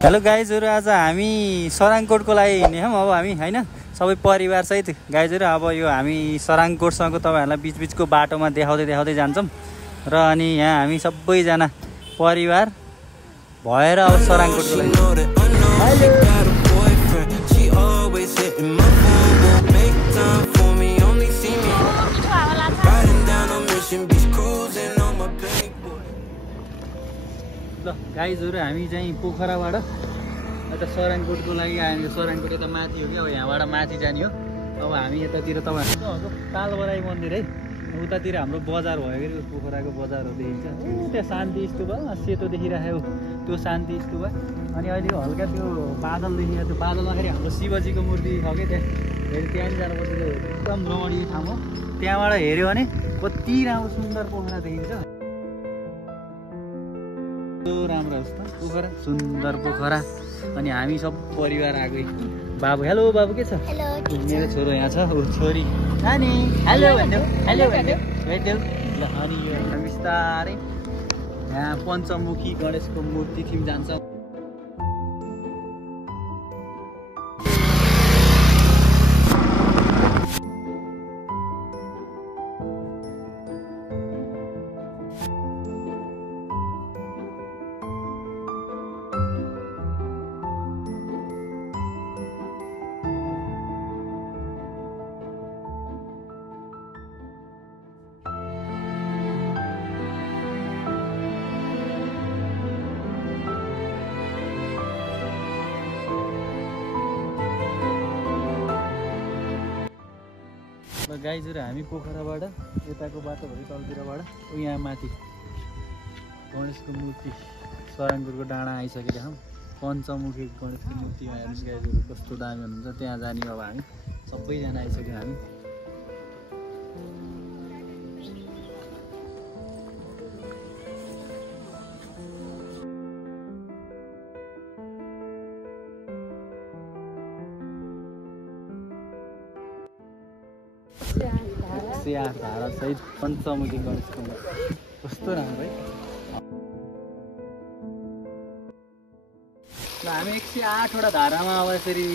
Hello गाइजहरु, आज हामी सराङकोटको लागि हिँड्ने हौं। अब हामी हैन सबै परिवार सहित गाइजहरु, अब यो हामी सराङकोटसँगको तपाईहरुलाई बीचबीचको बाटोमा देखाउँदै जान्छौं र अनि यहाँ हामी सबैजना परिवार भएर अब सराङकोटको लागि ल गाइजहरु, हामी चाहिँ पोखराबाट यता सराङकोटको लागि आयो। सराङकोट यता माथि हो कि, अब यहाँबाट माथि जाने हो। अब हामी यतातिर तपाईहरु तालबराई मन्दिर है, उतातिर हाम्रो बजार भयो कि पोखराको बजारहरू देखिन्छ। त्यहाँ शान्ति स्तूप सेतो देखिरहेको त्यो शान्ति स्तूप। अनि अहिले हल्का त्यो बादल देखिरहेको त्यो बादलमाखेरि हाम्रो शिवजीको मूर्ति छ कि त्यहाँ नि जानुपर्छ। एकदम रमणीय ठाउँ हो। त्यहाँबाट हेऱ्यो भने कति राम्रो सुन्दर पोखरा देखिन्छ। राम्रो होस् त पोखरा, सुन्दर पोखरा। अनि हामी सब परिवार आएको। बाबु, हेलो बाबु, के छ? मेरो छोरो यहाँ छ, छोरी नानी हेलो भन्यो, हेलो भन्यो भेट्यौ ल। अनि यो बिस्तारै यहाँ पञ्चमुखी गणेशको मूर्ति थिम जान्छ। गाइजहरु, हामी पोखराबाट यताको बाटोभरि तलतिरबाट यहाँ माथि गणेशको मूर्ति सराङकोटको डाँडा आइसकेका छौँ। पञ्चमुखी गणेशको मूर्ति हेर्नुहोस् गाइजहरु, कस्तो दामी हुनुहुन्छ। त्यहाँ जाने अब हामी सबैजना आइसक्यौँ। हामी धारा सहित पञ्चमुखी गणेशको मूर्ति कस्तो राम्रो है। ल हामी 108 वटा धारामा अब यसरी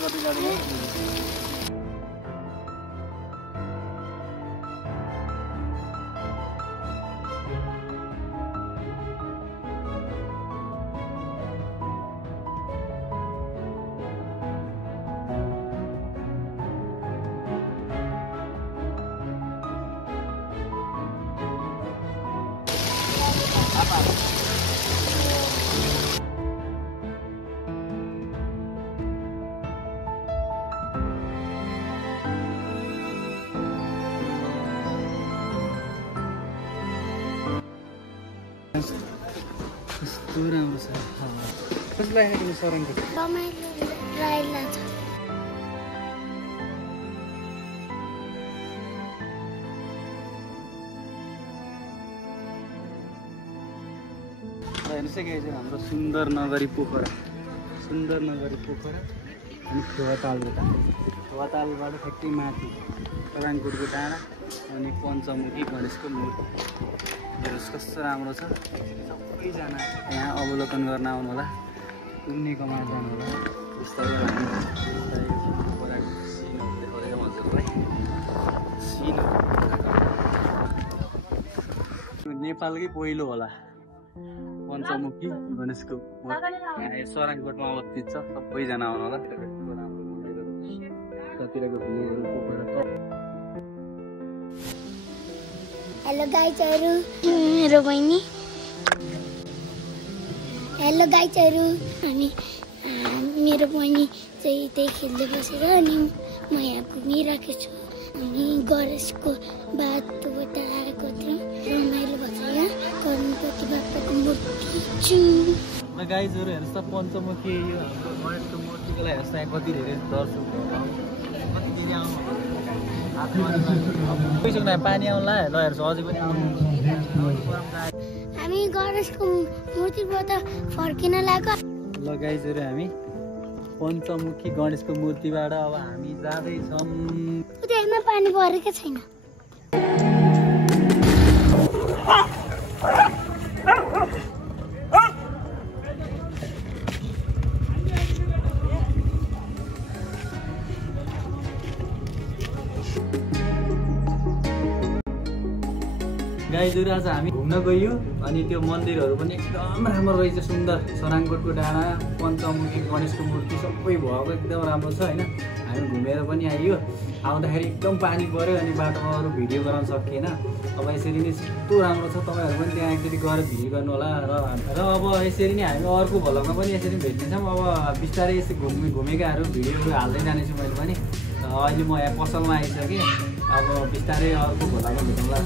गर्दै जाँदैछौँ। कस्तो राम्रो छ। कसलाई खाने सराङकोट हेर्नुहोस् है गाइस, हाम्रो सुन्दर नगरी पोखरा अनि फेवातालबाट ठ्याक्कै माथि सराङकोटको डाँडा अनि पञ्चमुखी गणेशको मूर्ति। हेर्नुहोस् कस्तो राम्रो छ। सबैजना यहाँ अवलोकन गर्न आउनु होला, पुण्यको मार्ग जानु होला। बिस्तारै सिनहरू देखाउँदै हजुरलाई नेपालकै पहिलो होला पञ्चमुखी गणेशको मूर्ति सराङकोटमा अवस्थित छ। सबैजना आउनु होला। त्यतिरको भ्यूहरू पोखरा। हेलो गाइजहरु, मेरो बहिनी। हेलो गाइजहरु, अनि मेरो बहिनी चाहिँ त्यही खेल्दै बसेर अनि म यहाँ घुमिरहेको छु। अनि गणेशको बाटोबाट आएको थिएँ, रमाइलो भएको छ। यहाँ गणपति बाप्पाको मूर्ति छु। ल गाइजहरु, हेर्नुहोस् त पञ्चमुखी यो हाम्रो गणेशको मूर्तिको लागि हेर्नुहोस् यहाँ कति धेरै दर्शक कति धेरै आउनु पैसा पानी आउला। ल हेर्नुहोस् अझै पनि आउनु। हामी गणेशको मूर्तिबाट फर्किन लाग्यो। ल गाइजहरु, हामी पञ्चमुखी गणेशको मूर्तिबाट अब हामी जाँदैछौँ। उतामा पानी परेको छैन। गाइजहरू आज हामी घुम्न गइयो अनि त्यो मन्दिरहरू पनि एकदम राम्रो रहेछ, सुन्दर। सराङकोटको डाँडा, पञ्चमुखी गणेशको मूर्ति सबै भएको एकदम राम्रो छ होइन। हामी घुमेर पनि आइयो। आउँदाखेरि एकदम पानी पऱ्यो अनि बाटोमा अरू भिडियो गराउन सकिएन। अब यसरी नै यस्तो राम्रो छ, तपाईँहरू पनि त्यहाँ एकचोटि गएर भिडियो गर्नु होला। र अब यसरी नै हामी अर्को भ्लगमा पनि यसरी भेट्नेछौँ। अब बिस्तारै यसो घुमेकाहरू भिडियोहरू हाल्दै जानेछु मैले पनि। अहिले म यहाँ पसलमा आइसकेँ। अब बिस्तारै अर्को भ्लगमा भेटौँला।